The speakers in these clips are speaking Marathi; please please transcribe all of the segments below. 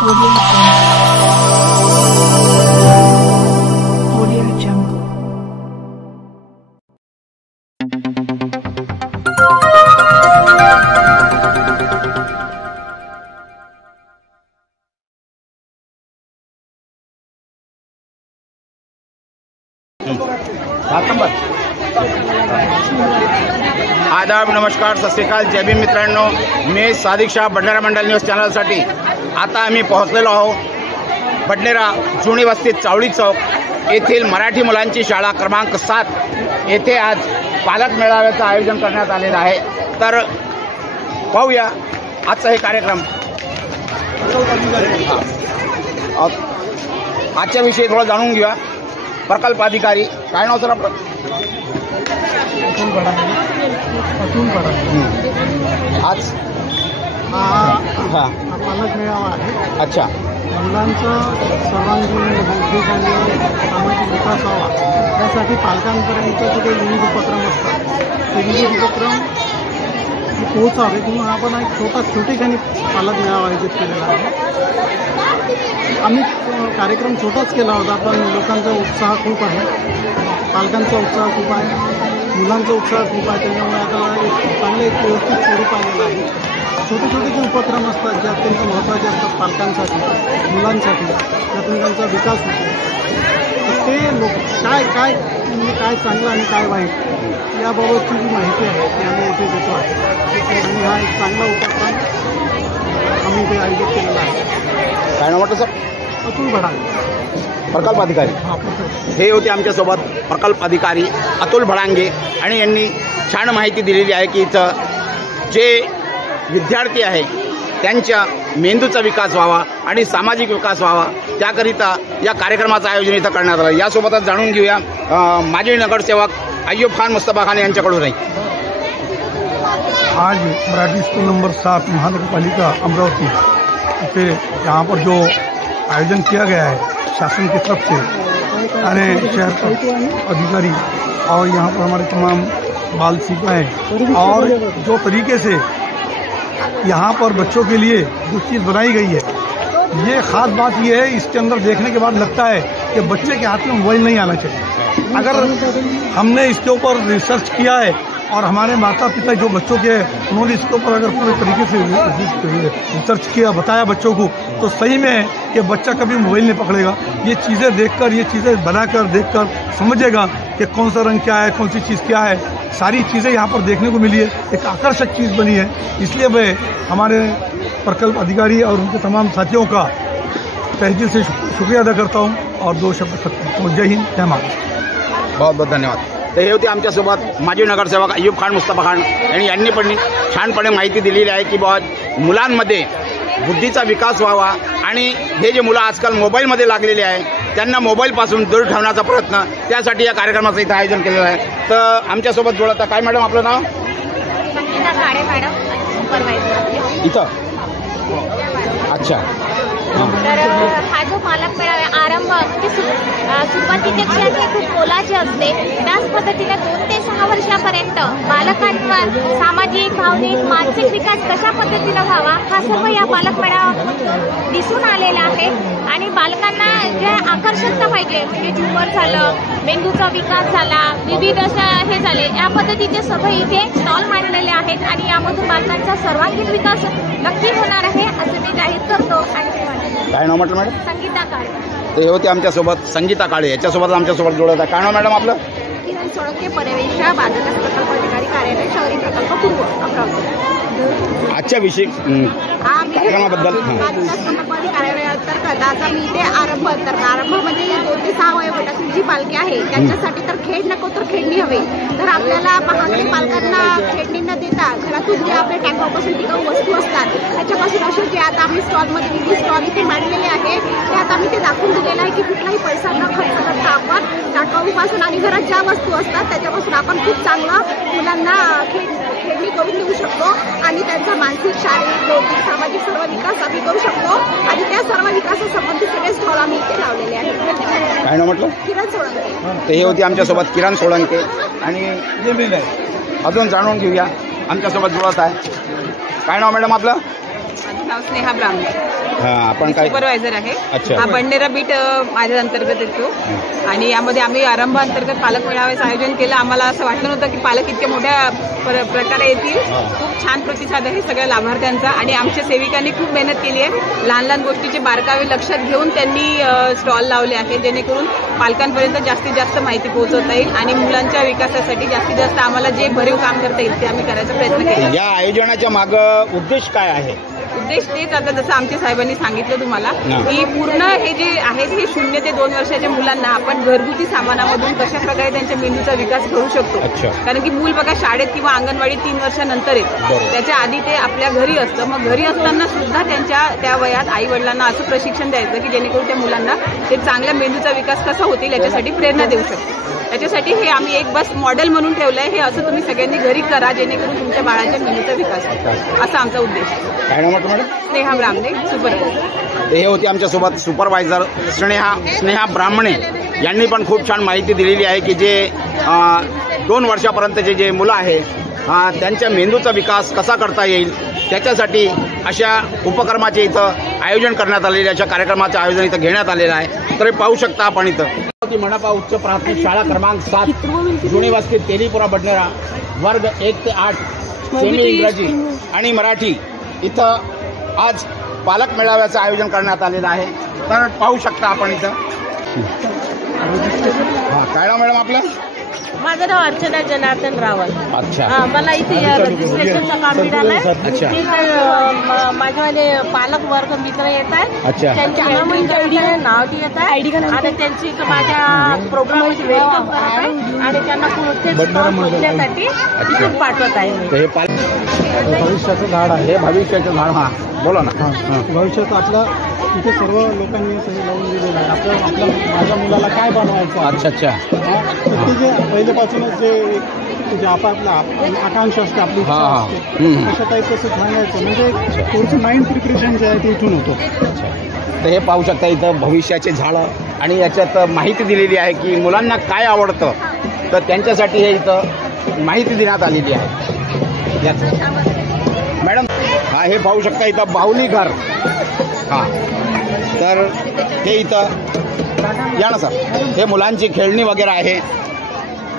आदाब, नमस्कार, सत श्री अकाल, जय भीम मित्रांनो. मी सादिक शाह, बडनेरा मंडल न्यूज चॅनलसाठी. आता आम्ही पोहोचलेलो आहोत बडनेरा जुनी वस्ती चावडी चौक येथील मराठी मुलांची शाळा क्रमांक 7 येथे आज पालक मेळाव्याचं आयोजन करण्यात आलेलं आहे. तर पाहूया आजचा हे कार्यक्रम. आजच्या विषयी थोडं जाणून घेऊया. प्रकल्प अधिकारी, काय नाव सर आपलं? आज पालक मेळावा आहे. अच्छा. मुलांचा सर्वांगीण बौद्धिक आणि सामाजिक विकास व्हावा यासाठी पालकांपर्यंत जे काही विविध उपक्रम असतात ते विविध उपक्रम पोहोचावे म्हणून आपण एक छोटेखानी पालक मेळावा आयोजित केलेला आहे. आम्ही कार्यक्रम छोटाच केला होता, पण लोकांचा उत्साह खूप आहे, पालकांचा उत्साह खूप आहे, मुलांचा उत्साह खूप आहे. त्याच्यामुळे आता एक चांगलं एक व्यवस्थित स्वरूप आलेलं आहे. छोटे जे उपक्रम असतात जे अत्यंत महत्त्वाचे असतात पालकांसाठी, मुलांसाठी, त्यातून त्यांचा विकास होतो. ते लोक काय म्हणजे काय चांगलं आणि काय वाईट याबाबतची जी माहिती आहे ती आम्ही इथे देतो आहे. आणि हा एक चांगला उपक्रम आम्ही इथे आयोजित केलेला आहे. काय नाव म्हटलं सर? अतुल भडांगे, प्रकल्प अधिकारी. हे होते आमच्यासोबत प्रकल्प अधिकारी अतुल भडांगे, आणि यांनी छान माहिती दिलेली आहे की इथं जे विद्यार्थी आहे त्यांच्या मेंदूचा विकास व्हावा आणि सामाजिक विकास व्हावा त्याकरिता या कार्यक्रमाचं आयोजन इथं करण्यात आलं. यासोबतच जाणून घेऊया माजी नगरसेवक अय्यूब खान मुस्तफा खान यांच्याकडूनही. आज मराठी स्कूल नंबर 7 महानगरपालिका अमरावती इसे यहाँ पर जो आयोजन किया गया है शासन की तरफ से और शहर अधिकारी और यहाँ पर हमारे तमाम बाल सीखाएँ और जो तरीके से यहाँ पर बच्चों के लिए जो चीज़ बनाई गई है, ये ख़ास बात ये है, इसके अंदर देखने के बाद लगता है कि बच्चे के हाथ में मोबाइल नहीं आना चाहिए. अगर हमने इसके ऊपर रिसर्च किया है और हमारे माता पिता जो बच्चों के उन्होंने इसके ऊपर अगर पूरे तरीके से रिसर्च किया, बताया बच्चों को, तो सही में है कि बच्चा कभी मोबाइल नहीं पकड़ेगा. ये चीज़ें देखकर, ये चीज़ें बनाकर देखकर समझेगा कि कौन सा रंग क्या है, कौन सी चीज़ क्या है. सारी चीज़ें यहाँ पर देखने को मिली है, एक आकर्षक चीज़ बनी है. इसलिए मैं हमारे प्रकल्प अधिकारी और उनके तमाम साथियों का तहे दिल से शुक्रिया अदा करता हूँ और 2 शब्द खत्म. जय हिंद, जय महाराष्ट्र. बहुत बहुत धन्यवाद. तर हे होते आमच्यासोबत माजी नगरसेवक अय्यूब खान मुस्तफा खान, आणि यांनी पण छानपणे माहिती दिलेली आहे की बाबा मुलांमध्ये बुद्धीचा विकास व्हावा आणि हे जे मुलं आजकाल मोबाईलमध्ये लागलेले आहे त्यांना मोबाईलपासून दूर ठेवण्याचा प्रयत्न, त्यासाठी या कार्यक्रमाचं इथं आयोजन केलेलं आहे. तर आमच्यासोबत जोडता काय मॅडम आपलं नाव? इथं. अच्छा. तर हा जो पालक मेळावा आरंभ म्हणजे सुरुवातीचे क्षण हे खूप मोलाचे असते. त्याच पद्धतीने 2 ते 6 वर्षापर्यंत बालकांवर सामाजिक, भावनिक, मानसिक विकास कशा पद्धतीनं व्हावा हा सर्व या पालक मेळाव्यात दिसून आलेला आहे. आणि बालकांना जे आकर्षकता पाहिजे म्हणजे झुंबर झालं, मेंदूचा विकास झाला, विविध अशा हे झाले, या पद्धतीचे सर्व इथे स्टॉल मांडलेले आहेत आणि यामधून बालकांचा सर्वांगीण विकास नक्की होणार आहे असं मी जाहीर करतो. आणि काय नाव म्हटलं मॅडम? संगीता काळे. ते होते आमच्यासोबत संगीता काळे. याच्यासोबत आमच्यासोबत जोडत आहे. काय नाव मॅडम आपलं? किरण सोळंके, पर्यवेक्षक, बालविकास प्रकल्प अधिकारी कार्यालय, शहरी प्रकल्प पूर्व, अमरावती. आजच्या विषयी कार्यक्रमाबद्दल बालविकास प्रकल्प कार्यालयाअंतर्गत आज आम्ही इथे आरंभ म्हणजे 2 ते 6 वयोगटातील जी पालखी आहे त्यांच्यासाठी तर खेळ नको तर खेळणी हवी. तर आपल्याला महागडी पालकांना खेळणी न देता घरातून जे आपल्या टाकाऊपासून टिकाऊ वस्तू असतात त्याच्यापासून असे जे आता आम्ही स्टॉलमध्ये विविध स्टॉल इथे मांडलेले आहे त्यात आम्ही ते दाखवून दिलेलं आहे की कुठलाही पैसा न खर्च करता आपण टाकाऊपासून आणि घरात ज्या वस्तू असतात त्याच्यापासून आपण खूप चांगलं मुलांना खेळणी करून देऊ शकतो आणि त्यांचा मानसिक, शारीरिक, बौद्धिक, सामाजिक सर्व विकास आम्ही करू शकतो. आणि त्या सर्व विकासासंबंधी सगळे स्टॉल आम्ही इथे लावलेले आहेत. काय नाव म्हटलं? किरण सोळंके. ते हे होती आमच्यासोबत किरण सोळंके. आणि अजून जाणून घेऊया आमच्यासोबत जुळत आहे. काय नाव मॅडम आपलं? माझं नाव स्नेहा ब्राह्मणे. आपण काय सुपरवायझर आहे. अच्छा. हा बंडेरा बीट माझ्या अंतर्गत येतो आणि यामध्ये आम्ही आरंभ अंतर्गत पालक मेळाव्याचं आयोजन केलं. आम्हाला असं वाटलं नव्हतं की पालक इतक्या मोठ्या प्रकारे येतील. खूप छान प्रतिसाद आहे सगळ्या लाभार्थ्यांचा आणि आमच्या सेविकांनी खूप मेहनत केली आहे. लहान लहान गोष्टीचे बारकावे लक्षात घेऊन त्यांनी स्टॉल लावले आहे जेणेकरून पालकांपर्यंत जास्तीत जास्त माहिती पोहोचवता येईल आणि मुलांच्या विकासासाठी जास्तीत जास्त आम्हाला जे भरीव काम करता येईल ते आम्ही करायचा प्रयत्न केला. या आयोजनाच्या मागं उद्देश काय आहे? उद्देश तेच आता जसं आमच्या साहेबांनी सांगितलं तुम्हाला की पूर्ण हे जे आहेत हे 0 ते 2 वर्षाच्या मुलांना आपण घरगुती सामानामधून कशा प्रकारे त्यांच्या मेंदूचा विकास करू शकतो. कारण की मूल बघा शाळेत किंवा अंगणवाडी 3 वर्षानंतर येत, त्याच्या आधी ते आपल्या घरी असतं. मग घरी असताना सुद्धा त्यांच्या त्या वयात आई वडिलांना असं प्रशिक्षण द्यायचं की जेणेकरून त्या मुलांना ते चांगल्या मेंदूचा विकास कसा होतील याच्यासाठी प्रेरणा देऊ शकतो. त्याच्यासाठी हे आम्ही एक बस मॉडेल म्हणून ठेवलंय. हे असं तुम्ही सगळ्यांनी घरी करा जेणेकरून तुमच्या बाळाच्या मेंदूचा विकास होतो, असा आमचा उद्देश. काय नाव मॅडम? स्नेहा ब्राह्मणे, सुपरवायझर. हे होते आमच्यासोबत सुपरवायझर स्नेहा ब्राह्मणे. यांनी पण खूप छान माहिती दिलेली आहे की जे 2 वर्षापर्यंतचे जे मुलं आहे त्यांच्या मेंदूचा विकास कसा करता येईल त्याच्यासाठी अशा उपक्रमाचे इथं आयोजन करण्यात आलेले, अशा कार्यक्रमाचं आयोजन इथं घेण्यात आलेलं आहे. तर पाहू शकता आपण इथं मनपा उच्च प्राथमिक शाळा क्रमांक 7 जुनी वस्ती तेलीपुरा बडनेरा, वर्ग 1 ते 8 सेमी इंग्रजी आणि मराठी इथं आज पालक मेळाव्याचं आयोजन करण्यात आलेलं आहे. तर पाहू शकता आपण इथं. काय नाव मॅडम आपलं? माझं नाव अर्चना जनार्दन रावल. अच्छा. मला इथे रजिस्ट्रेशनचं काम मिळालंय. माझ्यावाले पालक वर्ग मित्र येत आहेत. अच्छा. त्यांच्या नाव येत आहे आणि त्यांची माझ्या प्रोग्रामची वेलकम करत आहे आणि त्यांना पुढचे पोहोचण्यासाठी इथून पाठवत आहे. हे भविष्याचं झाड आहे. हे भविष्याचं झाड. हां बोला ना. भविष्यात आपलं तिथे सर्व लोकांनी सही लावून दिलेलं आहे. आपल्या माझ्या मुलाला काय बनवायचं. अच्छा अच्छा. ते जे पहिल्यापासूनच जे आपापला आकांक्षा असते आपली अशा टाईप तसं सांगायचं म्हणजे थोडंसं माइंड प्रिपरेशन जे आहे ते इथून होतो. तर हे पाहू शकता इथं भविष्याचे झाडं आणि याच्यात माहिती दिलेली आहे की मुलांना काय आवडतं तर त्यांच्यासाठी हे इथं माहिती देण्यात आलेली आहे. यात मॅडम हे पाहू शकता इथं बाहुली घर. तर हे इथं या ना सर. हे मुलांची खेळणी वगैरे आहे.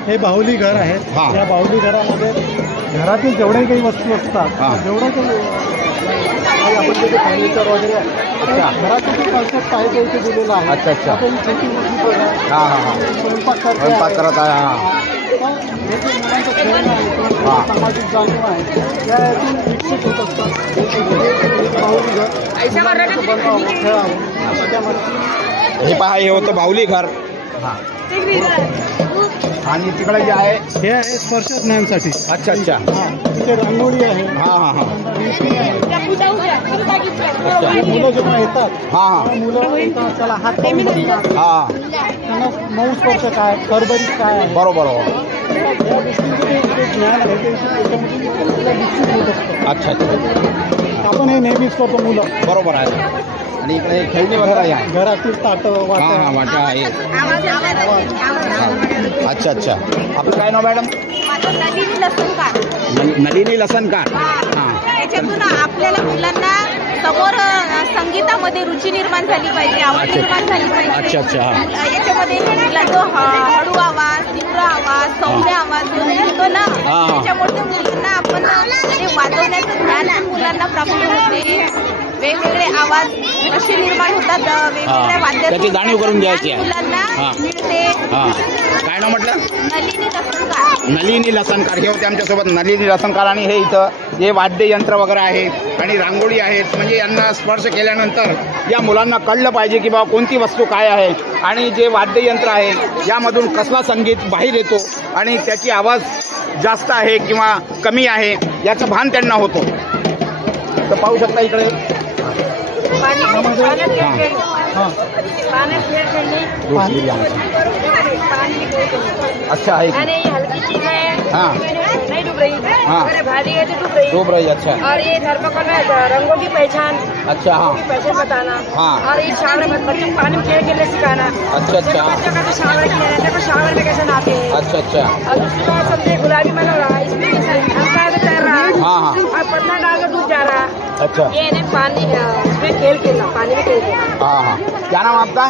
हे बाहुली घर आहे. या बाहुली घरामध्ये घरातील जेवढे काही वस्तू असतात जेवढं काही आपण जे फर्निचर वगैरे घराचं जे कॉन्सेप्ट आहे ते इथे दिलेलं आहे. अच्छा अच्छा. आपण छोटी मोठी स्वयंपाक करत आहे. हे जे मुलांचं खेळणं आहे सामाजिक जाणीव आहे यातून विकसित होत असतात. बाहुली घर बनवावं खेळावं त्यामध्ये. हे पहा हे होतं बाहुली घर. आणि तिकडे जे आहे हे आहे स्पर्श ज्ञानसाठी. अच्छा अच्छा. तिथे रांगोळी आहे. मुलं जेव्हा येतात मुलं येतात त्याला हात लावून बघतात. त्यांना मऊ स्पर्श काय खरबरीत काय आहे बरोबर या गोष्टींचं जे ज्ञान आहे ते त्याच्यामधून विकसित होत असतं. अच्छा अच्छा. आपण हे नेहमीच करतो मुलं. बरोबर आहे. आणि इकडे खेळणी वगैरे आहे. घरातील ताटं वाटा आहे. अच्छा अच्छा. आपलं काय नाव मॅडम? नलिनी लसणकार. नलिनी लसणकार. त्याच्यातून आपल्याला मुलांना समोर संगीतामध्ये रुची निर्माण झाली पाहिजे, आवड निर्माण झाली पाहिजे. अच्छा अच्छा. याच्यामध्ये मुलांना हळू आवाज, तीव्र आवाज, सौम्य आवाज येतो ना त्याच्यामुळे मुलांना आपण ते वाजवण्याचं ज्ञान मुलांना प्राप्त होते. वेगवेगळे आवाज कसे निर्माण होतात वेगवेगळ्या वाद्यात त्याची जाणीव करून द्यायची आहे मुलांना मिळते. काय नाव म्हटलं? नलिनी लसणकार. नलिनी लसणकार हे होते आमच्यासोबत. नलिनी लसणकार. आणि हे इथं हे वाद्ययंत्र वगैरे आहेत आणि रांगोळी आहेत. म्हणजे यांना स्पर्श केल्यानंतर या मुलांना कळलं पाहिजे की बाबा कोणती वस्तू काय आहे आणि जे वाद्ययंत्र आहे यामधून कसला संगीत बाहेर येतो आणि त्याची आवाज जास्त आहे किंवा कमी आहे याचं भान त्यांना होतं. तर पाहू शकता इकडे अच्छा है. हल्की चीज है. हाँ नहीं डूब रही. अगर भारी है तो डूब रही. अच्छा. और ये थर्मोकोल में रंगों की पहचान. अच्छा. हाँ पहचान बताना. हाँ. और ये शावर में बच्चों को पानी में खेल के लिए सिखाना. अच्छा अच्छा. बच्चों का तो शावर किया रहता है, तो शावर में कैसे नहाते हैं. अच्छा अच्छा. और दूसरी बात समझे गुलाबी बना रहा है इसमें हल्का है तो तैर रहा, हाँ हाँ, और पत्ता डाल के दूध जा रहा। अच्छा, ये नहीं पानी उसमें खेल खेलना, पानी में खेल खेलना। हाँ हाँ। क्या नाम आपका?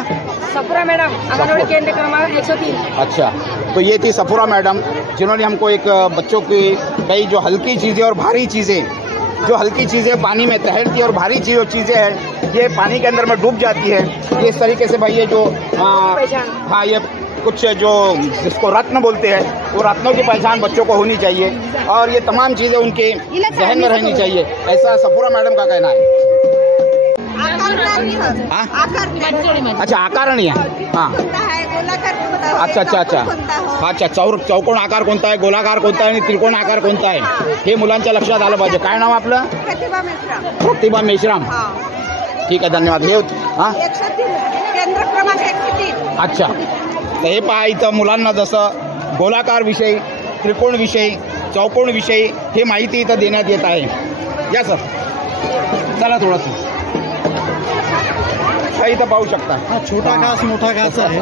सफरा मैडम, आंगनबाड़ी केंद्र क्रमांक 103। अच्छा, तो ये थी सफूरा मैडम जिन्होंने हमको एक बच्चों की कई जो हल्की चीज़ें और भारी चीज़ें, जो हल्की चीज़ें पानी में तैरती है और भारी चीज़ें हैं ये पानी के अंदर में डूब जाती है। ये इस तरीके से भाई ये जो हाँ ये कुछ जो जिसको रत्न बोलते हैं वो रत्नों की पहचान बच्चों को होनी चाहिए और ये तमाम चीज़ें उनके जहन में रहनी चाहिए, ऐसा सफूरा मैडम का कहना है। हाँ? अच्छा, आकारणी आहे. हाँ, अच्छा अच्छा अच्छा अच्छा. चौकोन आकार कोणता आहे, गोलाकार कोणता आहे आणि त्रिकोण आकार कोणता आहे हे मुलांच्या लक्षात आलं पाहिजे. काय नाव आपलं? प्रतिभा मेश्राम. ठीक आहे, धन्यवाद. हे हां, केंद्र क्रमांक 103. अच्छा. तर हे पहा इथं मुलांना जसं गोलाकार विषयी, त्रिकोण विषयी, चौकोन विषयी हे माहिती इथं देण्यात येत आहे. या सर, चला थोडंसं इथं पाहू शकता. हा छोटा घास मोठा घास आहे.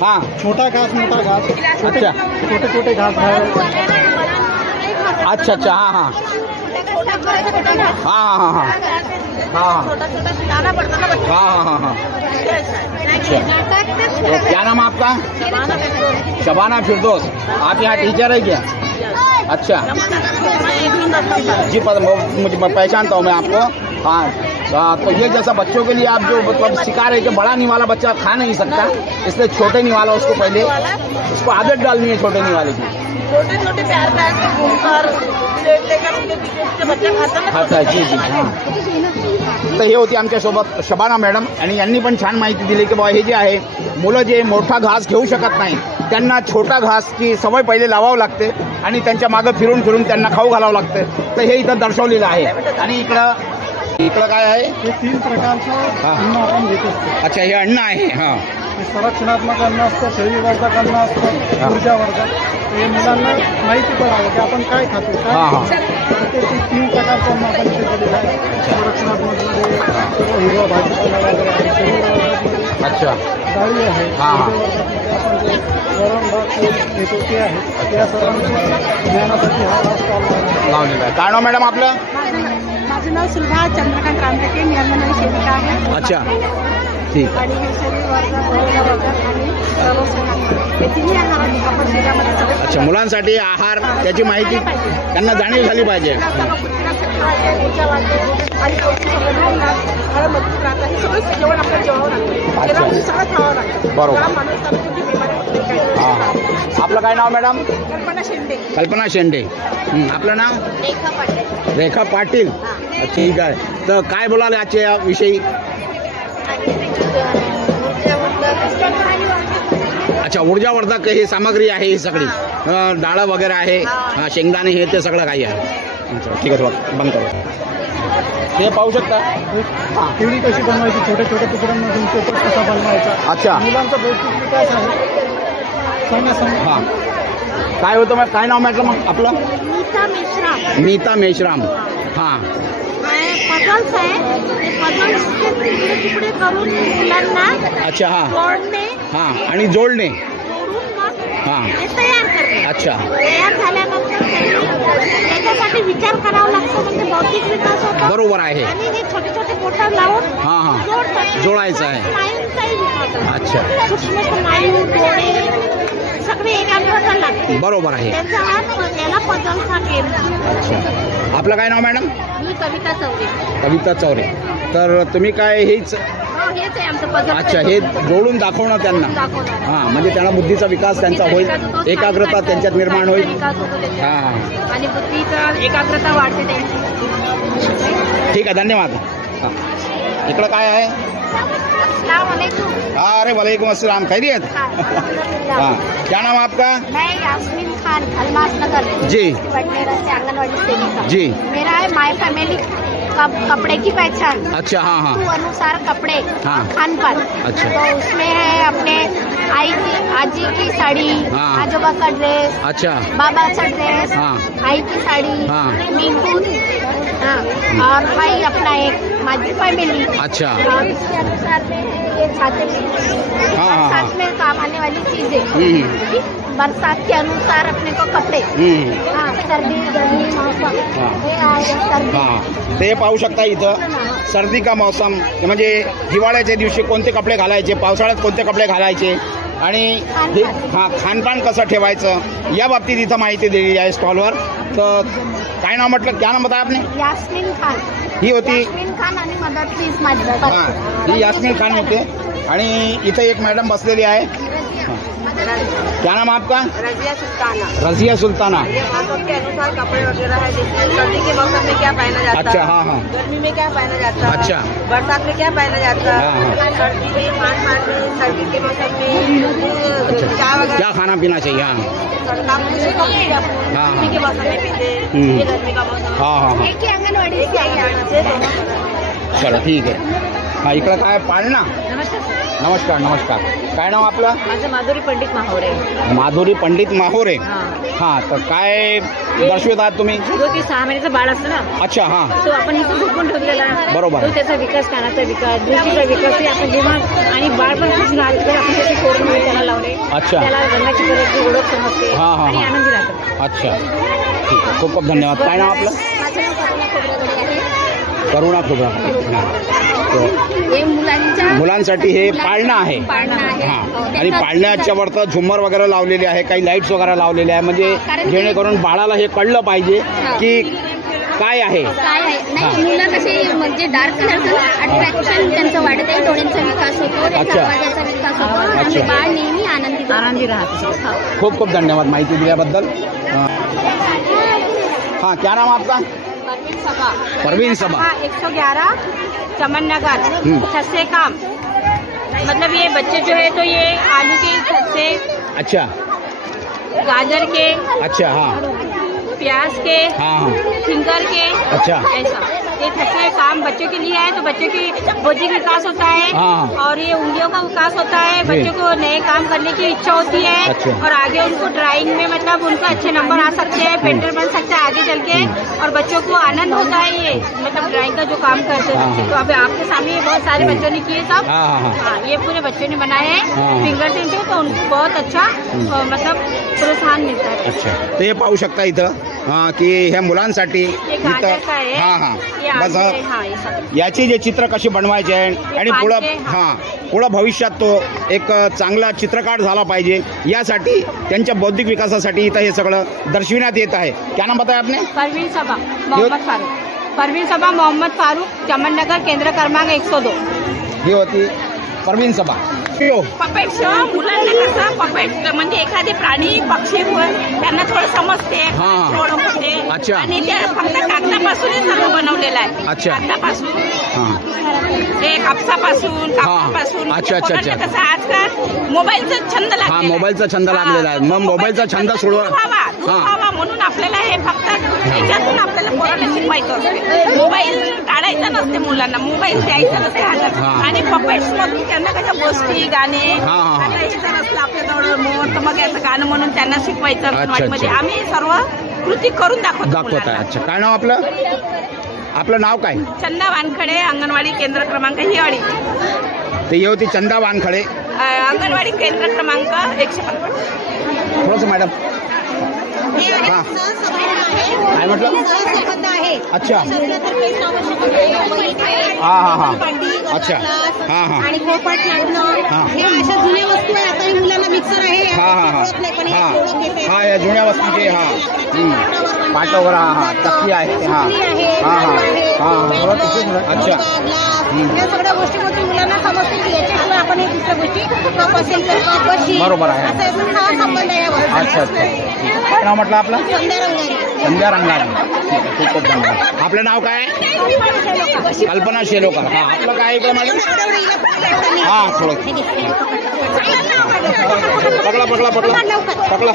हां, छोटा घास मोठा घास, अच्छा, छोटे छोटे घास आहे. अच्छा अच्छा. हां हां हां हां हां हाँ हाँ हाँ हाँ. अच्छा, तो क्या नाम आपका? शबाना फिरदौस. आप यहाँ टीचर है क्या? अच्छा जी, मुझे पहचानता हूँ मैं आपको. हाँ, तो ये जैसा बच्चों के लिए आप जो मतलब सिखा रहे हैं कि बड़ा निवाला बच्चा खा नहीं सकता, इसलिए छोटे निवाला उसको पहले उसको आदत डालनी है छोटे निवाले की. छोटे छोटे प्यार प्यार से घूमकर प्लेट लेकर उनके पीछे बच्चा खाता है. जी जी. हां, तर हे होती आमच्यासोबत शबाना मॅडम आणि यांनी पण छान माहिती दिली की बाबा हे जे आहे मुलं जे मोठा घास घेऊ शकत नाही त्यांना छोटा घासची सवय पहिले लावावं लागते आणि त्यांच्या मागं फिरून फिरून त्यांना खाऊ घालावं लागते. तर हे इथं दर्शवलेलं आहे. आणि इकडं काय आहे? हे 3 प्रकारचं अन्न आपण घेत असतो. अच्छा, हे अन्न आहे. हां, संरक्षणात्मक अन्न असतं, शरीरवर्धक अन्न असतं, ऊर्जावर्धक. हे मुलांना माहिती पडावं की आपण काय खातो, काय ते 3 प्रकारचं अन्न आपण घेतलेलं आहे. संरक्षणात्मकमध्ये हिरवा भाजीपाला वगैरे आहे, शरीरवर्धकमध्ये अच्छा, डाळी आहे, ऊर्जावर्धकमध्ये आपण जे वरण भात घेतो ते आहे. या सर्वांच्या ज्ञानासाठी हा रास लावलेला आहे. काय नाव मॅडम आपलं? माझं नाव सुलभा चंद्रकांत रामटेके, मी अंगणवाडी सेविका आहे. अच्छा, ठीक. आणि हे शरीरवर्धक, ऊर्जावर्धक आणि हे तिन्ही आहार आपण शरीरामध्ये सगळे. अच्छा, मुलांसाठी आहार त्याची माहिती त्यांना जाणीव झाली पाहिजे. ऊर्जा वाढते आणि सगळं मजबूत राहतं. हे सगळं जेवण आपल्याला जेवावं लागतं, शरीरामध्ये सगळं खावं लागतं. बरोबर. माणूस कोणती बिमारी होत नाही, काही हां हां. आपलं काय नाव मॅडम? कल्पना शेंडे. कल्पना शेंडे. आपलं नाव? रेखा पाटील. रेखा पाटील. ठीक आहे. तर काय बोलाल याच्या विषयी? अच्छा, ऊर्जावर्धक हे सामग्री आहे ही सगळी, डाळं वगैरे आहे, शेंगदाणे हे ते सगळं काही आहे. ठीक आहे, थोडं बंद करू. हे पाहू शकता. हां, केळी कशी बनवायची, छोटे छोटे तुकड्यांमधून पेपर कसा बनवायचा. अच्छा, मुलांचा बौद्धिक विकास आहे. सांगा. हां, काय होतं मग? काय नाव म्हटलं मग आपलं? नीता मेश्राम. नीता मेश्राम. हां, पझल्स आहे, ते पझल्सचे तुकडे तुकडे करून मुलांना अच्छा. हां जोडणे, हां, आणि जोडणे. जोडून मग हां, ते तयार करणे. अच्छा. तयार झाल्यानंतर त्याच्यासाठी विचार करावा लागतो, म्हणजे बौद्धिक विकास होतो. बरोबर आहे. आणि हे छोटे छोटे बोटं लावून हां हां जोडतात. जोडायचं आहे. स्नायूंचाही विकास होतो. अच्छा, सूक्ष्म स्नायू, डोळे सगळे एकाग्रता लागते. बरोबर आहे. त्यांचा याला पझल्सचा गेम. अच्छा, आपलं काय नाव मॅडम? मी कविता चौरे. कविता चौरे. तर तुम्ही काय हेच? हेच आहे आमचं पझल. अच्छा, हे जोडून दाखवणं त्यांना. हां, म्हणजे त्यांना बुद्धीचा विकास त्यांचा होईल, एकाग्रता त्यांच्यात निर्माण होईल. हां, आणि बुद्धीचा एकाग्रता वाढते त्यांची. ठीक आहे, धन्यवाद. हां, इकडं काय आहे? अस्सलाम वालेकुम. अरे वालेकुम अस्सलाम. खैरियत? हाँ, क्या नाम आपका? मैं यास्मीन खान, अलमास नगर जी, बटनेरा से आंगनवाड़ी सेविका जी. मेरा है माय फैमिली कपड़े की पहचान. अच्छा. हाँ हाँ, ऋतु अनुसार कपड़े, हाँ. खान पान. अच्छा. तो उसमें है अपने आजी की साड़ी, हाँ. आजोबा का ड्रेस, अच्छा. बाबाचा ड्रेस, हाँ. आई की साड़ी, हाँ. निकून, हाँ. और भाई अपना एक माझी फैमिली. अच्छा. और इसके अनुसार में है ये छाते में हाँ, हाँ. साथ में काम आने वाली चीजें. बरसात के अनुसार अपने को कपड़े, हाँ, सर्दी गर्मी मौसम, सर्दी, हां ते पाहू शकता इथं सर्दी का मौसम म्हणजे हिवाळ्याच्या दिवशी कोणते कपडे घालायचे, पावसाळ्यात कोणते कपडे घालायचे आणि हे खानपान कसं ठेवायचं या बाबतीत इथं माहिती दिलेली आहे स्टॉलवर. तर काय नाव म्हटलं, क्या नाम बताया आपने? यास्मीन खान. ही होती यास्मीन खान आणि मदतनीस माझी. हां ही यास्मीन खान होते आणि इथं एक मॅडम बसलेली आहे. क्या नाम आपका? रजिया सुल्ताना. रजिया सुल्ताना. ये मौसम के अनुसार कपड़े वगैरह है, जैसे सर्दी के मौसम में क्या पहना जाता है, अच्छा, हाँ हाँ, गर्मी में क्या पहना जाता है, अच्छा, बरसात में क्या पहना जाता हाँ, है, हाँ। सर्दी में खान में, सर्दी के मौसम में चाय वगैरह क्या खाना पीना चाहिए? हाँ गर्मी के मौसम में पीते, ये गर्मी का मौसम. हाँ हाँ हाँ, एक ही अंगणवाडी. चला ठीक आहे. हा इकडं काय पाळणा. नमस्कार नमस्कार. काय नाव आपलं? माझं माधुरी पंडित माहोरे. माधुरी पंडित माहोरे. हां तर काय दर्शवत आहात तुम्ही? जो की 6 महिन्याचं बाळ असतं ना, अच्छा हां, तो आपण इथं झोपून ठेवलेला आहे. बरोबर. तो त्याचा विकास, कानाचा विकास, दृष्टीचा विकास हे आपण जेव्हा आणि बाळ पण खुश राहतं तर आपण त्याची कोरणी त्याला लावले, अच्छा, त्याला रंगाची कलरची ओळख समजते हां हां आणि हां, आनंदी राहतो. अच्छा ठीक आहे. खूप खूप धन्यवाद. काय नाव आपलं? माझं नाव करुणा खोबरा. हे मुलांसाठी हे पाळणं आहे. आहे. हां आणि पाळण्याच्या वरती झुम्मर वगैरे लावलेले आहे, काही लाईट्स वगैरे लावलेले आहे म्हणजे जेणेकरून बाळाला हे कळलं पाहिजे की काय आहे. काय आहे नाही, मुलं कसे म्हणजे डार्क कलरचं अट्रॅक्शन त्यांचं वाढत आहे, डोळ्यांचा विकास होतो, त्यांच्या आवाजाचा विकास होतो आणि बाळ नेहमी आनंदी राहतो. खूप खूप धन्यवाद माहिती दिल्याबद्दल. हाँ क्या नाम आपका? परवीन सभा. परवीन सभा. 111 चमन नगर. छत से काम, मतलब ये बच्चे जो है तो ये आलू के छत से, अच्छा, गाजर के, अच्छा, हाँ, प्याज के, हाँ हाँ, फिंगर के, अच्छा, ऐसा ये छत से काम बच्चों के लिए है. तो बच्चों की बौद्धिक विकास होता है, हाँ, और ये उंगलियों का विकास होता है. बच्चों को नए काम करने की इच्छा होती है, अच्छा, और आगे उनको ड्राइंग में मतलब उनका अच्छे नंबर आ सकते हैं, पेंटर बन सकते हैं आगे चल के, और बच्चों को आनंद होता है ये मतलब ड्राइंग का जो काम करते हाँ, हैं. तो अभी आपके सामने ये बहुत सारे बच्चों ने किए सब. हाँ हाँ हाँ, हाँ ये पूरे बच्चों ने बनाए हैं हाँ. फिंगर से, तो उनको बहुत अच्छा मतलब प्रोत्साहन मिळतं आहे. अच्छा. तर हे पाहू शकता इथं की ह्या मुलांसाठी हे गाजर इथं का आहे. हां हां ये बस आलू आहे, हाँ, ये सब. याची जे चित्र कशी बनवायचे आहे आणि पुढं पाचशे, हां पुढं भविष्यात तो एक चांगला चित्रकार झाला पाहिजे यासाठी त्यांच्या बौद्धिक विकासासाठी इथं हे सगळं दर्शविण्यात येत आहे. क्या नाम बताया आपने? परवीन सभा मोहम्मद फारूक. परवीन सभा मोहम्मद फारूक, चमन नगर, केंद्र क्रमांक 102. ही होती परवीन सभा. पपेट शो मुलांना कसं पपेट म्हणजे एखादे प्राणी पक्षी त्यांना थोडं समजते, हां. थोडं होते. अच्छा. आणि ते फक्त कागदापासूनच सर्व बनवलेलं आहे. अच्छा. कागदापासून, हां ते कापसापासून, कापडापासून. अच्छा, अच्छा, अच्छा. कसं आजकाल मोबाईलचा छंद लागला. हां मोबाईलचा छंद लागलेला आहे. मग मोबाईलचा छंद सोडवा. हां म्हणून आपल्याला हे फक्त याच्यातून आपल्याला पोरांना शिकवायचं असते. मोबाईल काढायचा नसते मुलांना, मोबाईल द्यायचा नसते हातात. आणि पपेट्स मधून त्यांना कशा गोष्टी गाणे, आता हे जर असलं आपल्याजवळ मोठ तर मग याचं गाणं म्हणून त्यांना शिकवायचं अंगणवाडीमध्ये. आम्ही सर्व कृती करून दाखवत आहे. अच्छा. काय नाव आपलं? आपलं नाव काय? चंदा वानखडे, अंगणवाडी केंद्र क्रमांक हिवाळी. ते ही होती चंदा वानखडे, अंगणवाडी केंद्र क्रमांक 155. थोडंसं मॅडम. हां काय म्हटलं? अच्छा, हां हां हां, अच्छा, हां हां, आणि पोपट लाटणं हां. हे अशा जुन्या वस्तू आहे. आता मुलांना मिक्सर आहे, हां हां हां हां या जुन्या वस्तूचे. हां पाटोगरा, हां चक्की आहे. हां हां हां हां, अच्छा. या सगळ्या गोष्टीमधून मुलांना समजते की याच्याशिवाय आपण हे दुसऱ्या गोष्टी कप असेल तर कप बशी, बरोबर आहे. असं यातून हा संबंध आहे या अच्छा वस्तूंचा. अच्छा. काय नाव म्हटलं आपलं? संध्या रंगारी. संध्या रंगारी. ठीक आहे, खूप खूप धन्यवाद. आपलं नाव काय? कल्पना शेलोकर. हां आपलं काय इकडं मॅडम? हां थोडं पकडला पकडला पकडला पकडला.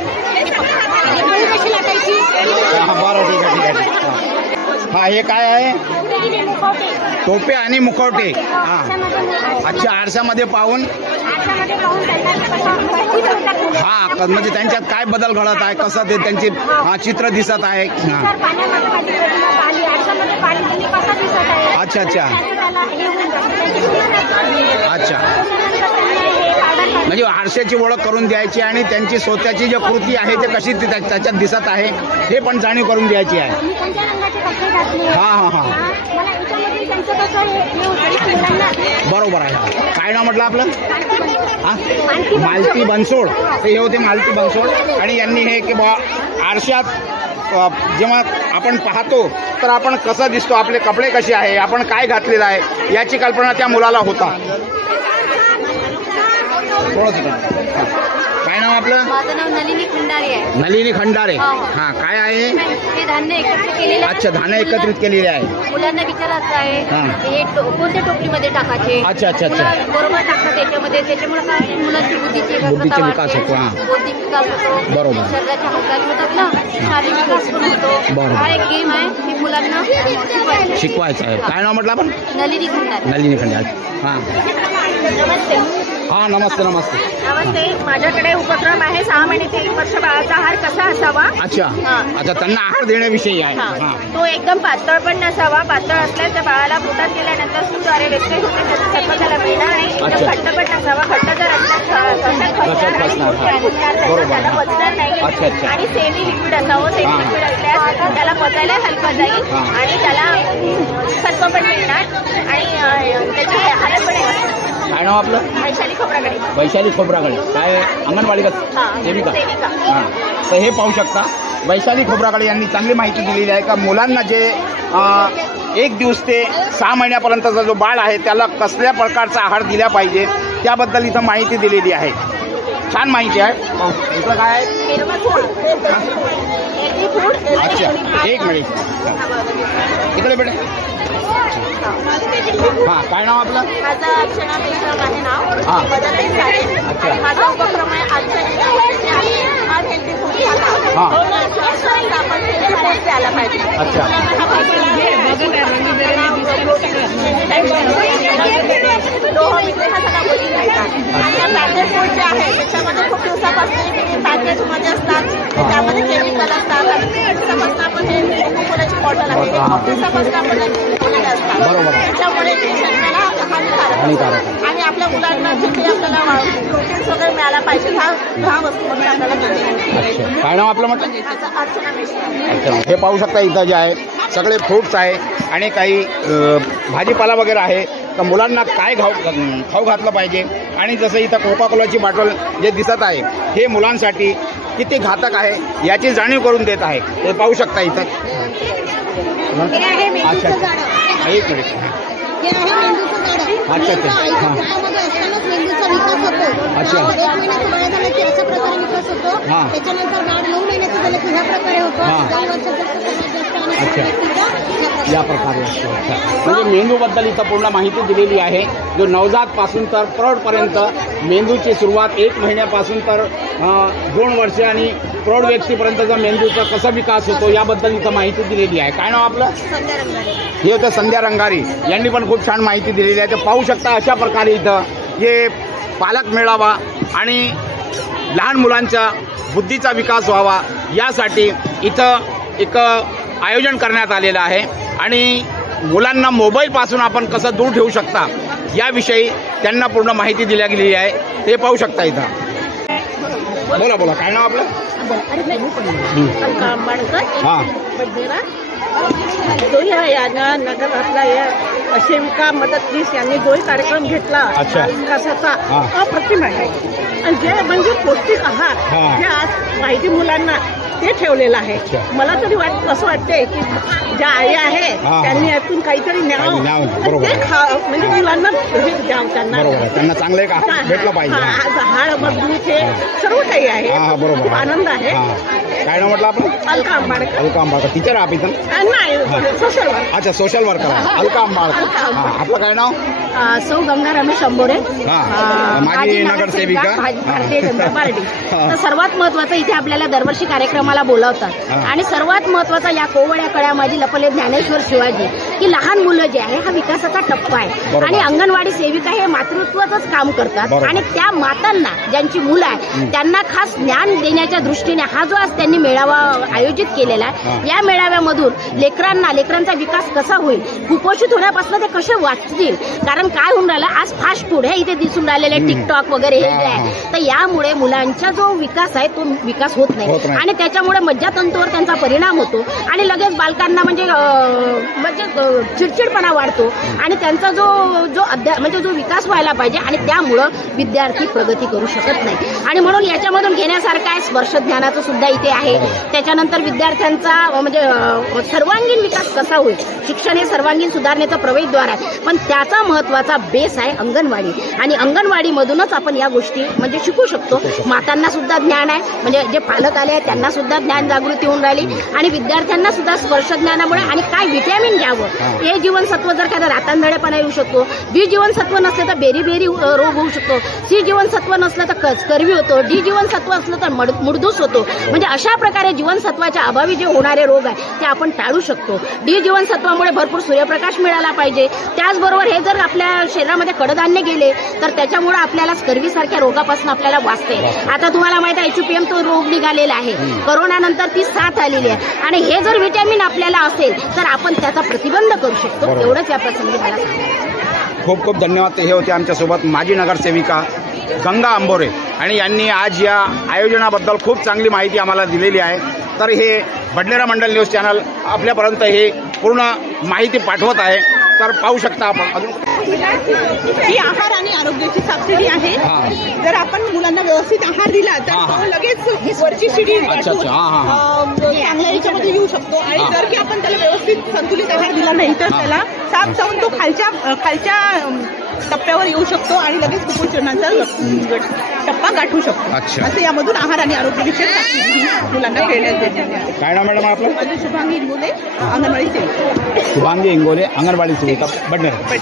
कशी लाटायची? हां बरं ठीक आहे ठीक आहे. हां हे काय आहे? टोपे आणि मुखवटे. हां अच्छा. आरशामध्ये पाहून हां म्हणजे त्यांच्यात काय बदल घडत आहे, कसं ते त्यांची चित्र दिसत आहे. हां अच्छा अच्छा अच्छा. म्हणजे आरशाची ओळख करून द्यायची आणि त्यांची स्वतःची जी कृती आहे ते कशी त्याच्यात दिसत आहे हे पण जाणीव करून द्यायची आहे. हां हां हां बरोबर आहे. काय नाव म्हटलं आपलं? हां मालती बनसोड. ते हे होते मालती बनसोड आणि यांनी हे की बा आरशात जेव्हा आपण पाहतो तर आपण कसं दिसतो, आपले कपडे कसे आहे, आपण काय घातलेलं आहे याची कल्पना त्या मुलाला होता. काय नाव आपलं? माझं नाव नलिनी खंडारे आहे. नलिनी खंडारे. हां काय आहे? हे धान्य एकत्रित केलेलं आहे. अच्छा धान्य एकत्रित केलेले आहे. मुलांना विचारायचं आहे हे कोणत्या टोपलीमध्ये टाकायचे. अच्छा अच्छा अच्छा बरोबर टाकतात त्याच्यामध्ये. त्याच्यामुळे काय मुलांची बुद्धीची विकास होतो. हां बौद्धिक विकास होतो. बरोबर. शरीराच्या हालचाली होतात ना, शारीरिक विकास पण होतो. बरोबर. हा एक गेम आहे की मुलांना शिकवायचं आहे. काय नाव म्हटलं आपण? नलिनी खंडारे. नलिनी खंडारे. हां नमस्ते. हां नमस्ते नमस्ते. नमस्ते. माझ्याकडे उपक्रम आहे 6 महिने ते 1 वर्ष बाळाचा आहार कसा असावा. अच्छा अच्छा त्यांना आहार देण्याविषयी आहे. हां तो एकदम पातळ पण नसावा. पातळ असल्यास त्या बाळाला पोटात गेल्यानंतर सूद्वारे व्यत्यय होते, त्याचं सर्व त्याला मिळणार नाही. एकदम घट्ट पण नसावा. घट्ट जर असल्यास त्याला पचणार नाही. आणि सेमी लिक्विड असावं. सेमी लिक्विड असल्यास त्याला पचायला हलकं जाईल आणि त्याला सत्व पण मिळणार आणि त्याची हालत पण आहे. काय नाव आपलं? वैशाली खोबराकडे. वैशाली खोबराकडे. काय अंगणवाडी का सेविका? हां तर हे पाहू शकता वैशाली खोबराकडे यांनी चांगली माहिती दिलेली आहे का मुलांना जे 1 दिवस ते 6 महिन्यापर्यंतचा जो बाळ आहे त्याला कसल्या प्रकारचा आहार दिला पाहिजे त्याबद्दल इथं माहिती दिलेली आहे. छान माहिती आहे. इथं काय आहे? अच्छा 1 मिनिट इकडे बेटे. हां काय नाव आपलं? माझं अर्चना मेश्राम आहे नाव. माझा उपक्रम आहे आजच्या हेल्दी फूड आपण हेल्दी फूड द्यायला पाहिजे. अच्छा पॅकेज फूड जे आहे त्याच्यामध्ये खूप दिवसापासून पॅकेजमध्ये असतात. त्यामध्ये केमिकल असतात आणि दिवसापासून आपण हे कोकोकोलाची बॉटल आहे खूप दिवसापासून आपण ठेवलेले असतात. त्याच्यामुळे ते शरीराला हानिकारक आणि आपल्या मुलांना जे काही आपल्याला प्रोटीन्स वगैरे मिळायला पाहिजे ह्या वस्तूमध्ये आपल्याला मिळते. काय नाव आपलं म्हटलं? अर्चना मेश्राम. अच्छा हे पाहू शकता इथं जे आहे सगळे फ्रूट्स आहे आणि काही भाजीपाला वगैरे आहे. तर मुलांना काय खाऊ घातलं पाहिजे आणि जसं इथं कोकाकोलाची बॉटल जे दिसत आहे हे मुलांसाठी किती घातक आहे याची जाणीव करून देत आहे. हे पाहू शकता इथं. अच्छा अच्छा 1 मिनिट. अच्छा अच्छा हां मेंदूचा विकास होतो. अच्छा 1 महिन्याचं बाळ झालं की अशा प्रकारे विकास होतो. त्याच्यानंतर बाळ 9 महिन्याचं झालं की ह्या प्रकारे होतो. 2 वर्षापर्यंत अच्छा या प्रकारे असतो. अच्छा म्हणजे मेंदूबद्दल इथं पूर्ण माहिती दिलेली आहे. जो नवजात पासून तर प्रौढपर्यंत मेंदूची सुरुवात 1 महिन्यापासून तर 2 वर्ष आणि प्रौढ व्यक्तीपर्यंतचा मेंदूचा कसा विकास होतो याबद्दल इथं माहिती दिलेली आहे. काय नाव आपलं? हे होतं संध्या रंगारी. यांनी पण खूप छान माहिती दिलेली आहे. तर पाहू शकता अशा प्रकारे इथं हे पालक मेळावा आणि लहान मुलांच्या बुद्धीचा विकास व्हावा यासाठी इथं एक आयोजन करण्यात आलेलं आहे आणि मुलांना मोबाईलपासून आपण कसं दूर ठेवू शकता याविषयी त्यांना पूर्ण माहिती दिली गेलेली आहे. ते पाहू शकता इथं. बोला बोला काय नाव आपलं? हां तो या नगर आपला या सेविका मदतनीस यांनी जो कार्यक्रम घेतला विकासाचा अप्रतिम आहे. आणि जे म्हणजे पौष्टिक आहार जे आज माहिती मुलांना ते ठेवलेलं आहे. मला तरी असं वाटते की ज्या आई आहे त्यांनी यातून काहीतरी न्यावं ते म्हणजे मुलांना द्यावं. त्यांना चांगलं भेटलं पाहिजे. हाड मजबूत हे सर्व काही आहे. खूप आनंद आहे. काय नाव म्हटलं आपण? अलका आंबाडकर. अलका आंबाडकर टीचर आप इथं? नाही सोशल वर्क. अच्छा सोशल वर्कर आहे अलका आंबाडकर. आपलं काय नाव? सौ गंगा रमेश अंबोरे माझी नगरसेविका भारतीय जनता पार्टी. तर सर्वात महत्वाचं इथे आपल्याला दरवर्षी कार्यक्रमाला बोलावतात आणि सर्वात महत्वाचा या कोवळ्या कळ्यामध्ये लपले ज्ञानेश्वर शिवाजी की लहान मुलं जे आहे हा विकासाचा टप्पा आहे आणि अंगणवाडी सेविका हे मातृत्वाचंच काम करतात आणि त्या मातांना ज्यांची मुलं आहे त्यांना खास ज्ञान देण्याच्या दृष्टीने हा जो आज यांनी मेळावा आयोजित केलेला आहे. या मेळाव्यामधून लेकरांचा विकास कसा होईल, कुपोषित होण्यापासून ते कसे वाचतील. कारण काय होऊन राहिलं, आज फास्ट फूड हे इथे दिसून राहिलेले टिकटॉक वगैरे हे जे आहे, तर यामुळे मुलांचा जो विकास आहे तो विकास होत नाही आणि त्याच्यामुळे मज्जातंतूवर त्यांचा परिणाम होतो आणि लगेच बालकांना म्हणजे चिडचिडपणा वाढतो आणि त्यांचा जो विकास व्हायला पाहिजे आणि त्यामुळं विद्यार्थी प्रगती करू शकत नाही. आणि म्हणून याच्यामधून घेण्यासारखं आहे स्पर्श ज्ञानाचं सुद्धा इथे आहे. त्याच्यानंतर विद्यार्थ्यांचा म्हणजे सर्वांगीण विकास कसा होईल. शिक्षण हे सर्वांगीण सुधारणेचं प्रवेशद्वार आहे, पण त्याचा महत्वाचा बेस आहे अंगणवाडी आणि अंगणवाडीमधूनच आपण या गोष्टी म्हणजे शिकू शकतो. मातांना सुद्धा ज्ञान आहे, म्हणजे जे पालक आले आहेत त्यांना सुद्धा ज्ञान जागृती होऊन राहिली आणि विद्यार्थ्यांना सुद्धा स्पर्श ज्ञानामुळे आणि काय व्हिटॅमिन घ्यावं, हे जीवनसत्व जर काय रातांधळेपणा येऊ शकतो, बी जीवनसत्व नसले तर बेरी रोग होऊ शकतो, सी जीवनसत्व नसलं तर स्कर्वी होतो, डी जीवनसत्व असलं तर मुडदूस होतो. म्हणजे अशा प्रकारे जीवनसत्वाच्या अभावी जे होणारे रोग आहे ते आपण टाळू शकतो. डी जीवनसत्वामुळे भरपूर सूर्यप्रकाश मिळाला पाहिजे. त्याचबरोबर हे जर आपल्या शरीरामध्ये कडधान्य गेले तर त्याच्यामुळे आपल्याला स्कर्वीसारख्या रोगापासून आपल्याला वाचते. आता तुम्हाला माहिती आहे HUPM तो रोग निघालेला आहे, कोरोनानंतर ती साथ आलेली आहे आणि हे जर व्हिटॅमिन आपल्याला असेल तर आपण त्याचा प्रतिबंध करू शकतो. एवढंच या प्रसंगी मला सांगायचं. खूप खूप धन्यवाद. हे होते आमच्यासोबत माजी नगरसेविका गंगा अंबोरे आणि यांनी आज या आयोजनाबद्दल खूप चांगली माहिती आम्हाला दिलेली आहे. तर हे बडनेरा मंडल न्यूज चॅनल आपल्यापर्यंत हे पूर्ण माहिती पाठवत आहे. तर पाहू शकता आपण अजून ही आहार आणि आरोग्याची सबसिडी आहे. जर आपण मुलांना व्यवस्थित आहार दिला तर लगेच वरची शिडी चांगल्या याच्यामध्ये येऊ शकतो आणि जर की आपण त्याला व्यवस्थित संतुलित आहार दिला नाही तर त्याला साफ जाऊन तो खालच्या टप्प्यावर येऊ शकतो आणि लगेच कुपोषणाचा टप्पा गाठू शकतो. असं यामधून आहार आणि आरोग्यविषयक सबसिडी मुलांना देण्यात येते. काय नाव मॅडम आपलं? शुभांगी इंगोले, अंगणवाडी सेविका. शुभांगी इंगोले, अंगणवाडी सेविका बडनेरा.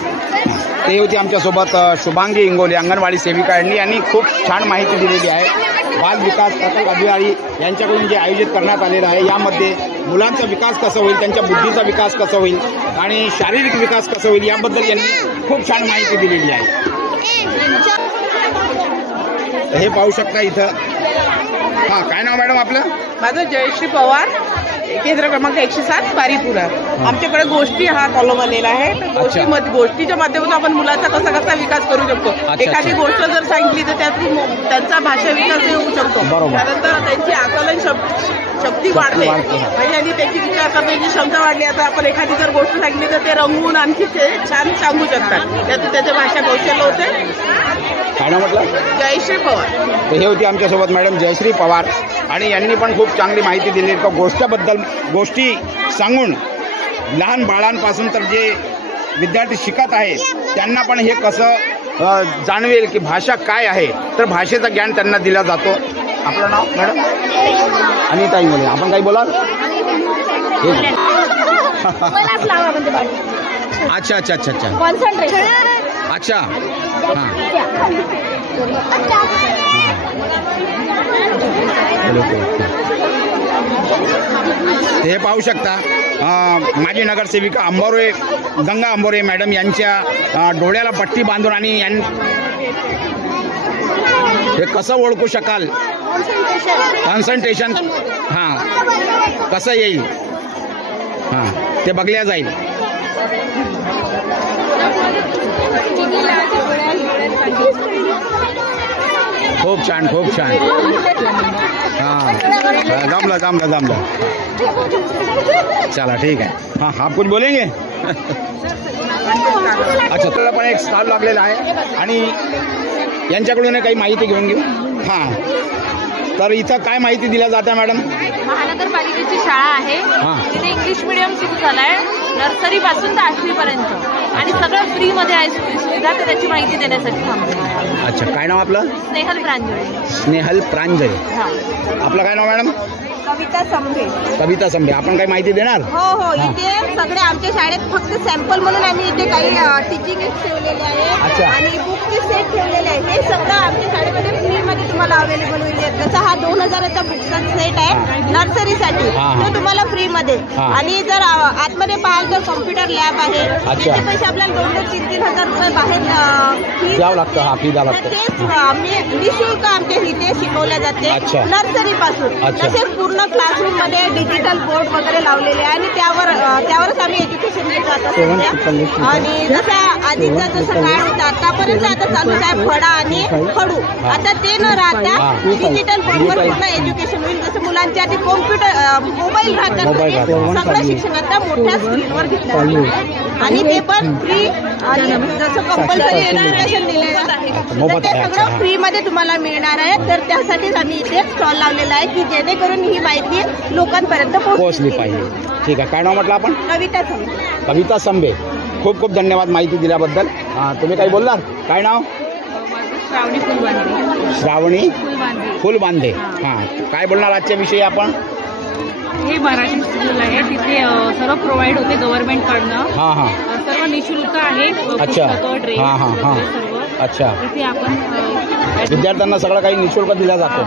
ते होती आमच्यासोबत शुभांगी इंगोले, अंगणवाडी सेविका. यांनी खूप छान माहिती दिलेली आहे. बाल विकास प्रकल्प अधिकारी यांच्याकडून जे आयोजित करण्यात आलेलं आहे यामध्ये मुलांचा विकास कसा होईल, त्यांच्या बुद्धीचा विकास कसा होईल आणि शारीरिक विकास कसा होईल याबद्दल यांनी खूप छान माहिती दिलेली आहे. हे पाहू शकता इथं. काय नाव मॅडम आपलं? माझं जयश्री पवार, केंद्र क्रमांक 107 बारीपुरा. आमच्याकडे गोष्टी हा कॉलम आलेला आहे. तर गोष्टीच्या माध्यमातून आपण मुलाचा कसा कसा विकास करू शकतो. एखादी गोष्ट जर सांगितली तर त्यातून त्यांचा भाषा विकास होऊ शकतो. त्यानंतर त्यांची आकलन शक्ती वाढते आणि त्यांची विचार करण्याची क्षमता वाढली. आता आपण एखादी जर गोष्ट सांगितली तर ते रंगवून आणखी ते छान सांगू शकतात. त्यातून त्याच्या भाषा कौशल्य होते. काय नाव म्हटलं? जयश्री पवार. हे होती आमच्यासोबत मॅडम जयश्री पवार आणि यांनी पण खूप चांगली माहिती दिली. गोष्टी सांगून लहान बाळांपासून तर जे विद्यार्थी शिकत आहेत त्यांना पण हे कसं जाणवेल की भाषा काय आहे, तर भाषेचं ज्ञान त्यांना दिला जातो. आपलं नाव मॅडम? अनिता इंगोले. आपण काही बोलाल? अच्छा अच्छा अच्छा अच्छा अच्छा. हे पाहू शकता माजी नगरसेविका अंबोरे, गंगा अंबोरे मॅडम यांच्या डोळ्याला पट्टी बांधून आणि हे कसं ओळखू शकाल कॉन्सन्ट्रेशन कसं येईल ते बघल्या जाईल. खूप छान खूप छान. जमलं. चला ठीक आहे. आप कुछ बोलेंगे? अच्छा, त्याला पण एक स्टॉल लागलेला आहे आणि यांच्याकडून काही माहिती घेऊन घेऊ. तर इथं काय माहिती दिल्या जाते मॅडम? महानगरपालिकेची शाळा आहे, तिथे इंग्लिश मिडियम सुरू झालाय नर्सरी पासून तर 8वी पर्यंत आणि सगळं फ्री मध्ये आहे सुविधा. तर त्याची माहिती देण्यासाठी थांबतो. अच्छा, काय नाव आपलं? स्नेहल प्रांजळे. स्नेहल प्रांजळे. आपलं काय नाव मॅडम? कविता संभे. कविता संभे. आपण काही माहिती देणार? हो. इथे सगळे आमच्या शाळेत फक्त सॅम्पल म्हणून आम्ही इथे काही टीचिंग ठेवलेले आहे आणि बुकची सेट ठेवलेले आहे हे सगळं आमच्या शाळेमध्ये फ्रीमध्ये तुम्हाला अवेलेबल होईल. जसा हा 2000चा बुकचा सेट आहे नर्सरीसाठी तो तुम्हाला फ्रीमध्ये. आणि जर आतमध्ये पाहाल तर कॉम्प्युटर लॅब आहे त्याचे पैसे आपल्याला 2-3 हजार रुपये बाहेर फी द्यावं लागतं. तेच आम्ही निःशुल्क आमच्या इथे शिकवल्या जाते नर्सरी पासून. तसेच पूर्ण क्लासरूम मध्ये डिजिटल बोर्ड वगैरे लावलेले आहे आणि त्यावरच आम्ही एज्युकेशन देत राहतो. आणि जसं आधीचा जसं काळ होता आतापर्यंत आता चालू आहे फडा आणि खडू. आता ते न राहता डिजिटल बोर्डवर पूर्ण एज्युकेशन होईल. जसं मुलांच्या आधी कॉम्प्युटर मोबाईल राहतात सगळं शिक्षण आता मोठ्या स्क्रीनवर घेतलं आणि ते पण फ्री. आणि जसं कंपल्सरी एज्युकेशन दिलेलं आहे ते सगळं फ्रीमध्ये तुम्हाला मिळणार आहे. तर त्यासाठीच आम्ही इथे स्टॉल लावलेला आहे की जेणेकरून ही माहिती लोकांपर्यंत पोहोचली पाहिजे. ठीक आहे. काय नाव म्हटलं आपण? कविता संबे. खूप खूप धन्यवाद माहिती दिल्याबद्दल. तुम्ही काही बोलणार? काय नाव? श्रावणी फुलबांधे. श्रावणी फुलबांधे. हां, काय बोलणार आजच्या विषयी आपण? हे मराठी स्कूल आहे तिथे सर्व प्रोव्हाइड होते गव्हर्नमेंटकडनं. हां हां. सर्व निःशुल्क आहे. अच्छा. ड्रेस हां हां हां. अच्छा. तिथे आपण विद्यार्थ्यांना सगळं काही निःशुल्क दिला जातो.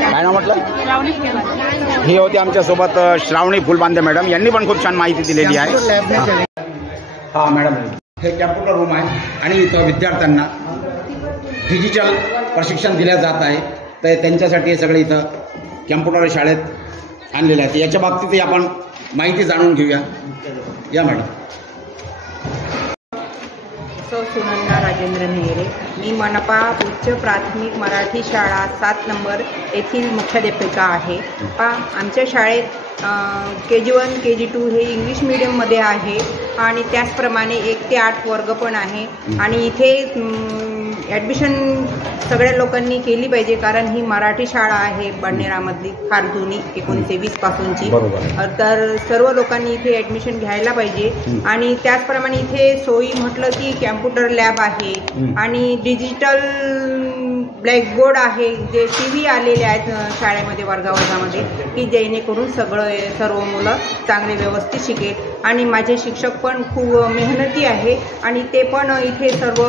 काय नाव म्हटलं? श्रावणी फुलबांधे. हे होते आमच्यासोबत श्रावणी फुलबांधे मॅडम. यांनी पण खूप छान माहिती दिलेली आहे. हां मॅडम, हे कॅम्प्युटर रूम आहे आणि इथं विद्यार्थ्यांना डिजिटल प्रशिक्षण दिले जात आहे. तर त्यांच्यासाठी हे सगळे इथं कॅम्प्युटर शाळेत आणलेले आहेत. याच्या बाबतीतही आपण माहिती जाणून घेऊया. या मॅडम. सुनंदा राजेंद्र नेहरे. मी मनपा उच्च प्राथमिक मराठी शाळा 7 नंबर येथील मुख्याध्यापिका आहे. आमच्या शाळेत KG1 KG2 हे इंग्लिश मीडियममध्ये आहे आणि त्याचप्रमाणे 1 ते 8 वर्ग पण आहे. आणि इथे ॲडमिशन सगळ्या लोकांनी केली पाहिजे कारण ही मराठी शाळा आहे बडनेरामधली फार जुनी 1920 पासूनची. तर सर्व लोकांनी इथे ॲडमिशन घ्यायला पाहिजे. आणि त्याचप्रमाणे इथे सोयी म्हटलं की कॅम्प्युटर लॅब आहे आणि डिजिटल ब्लॅकबोर्ड आहे. जे TV आलेले आहेत शाळेमध्ये वर्गामध्ये की जेणेकरून सर्व मुलं चांगले व्यवस्थित शिकेल. आणि माझे शिक्षक पण खूप मेहनती आहे आणि ते पण इथे सर्व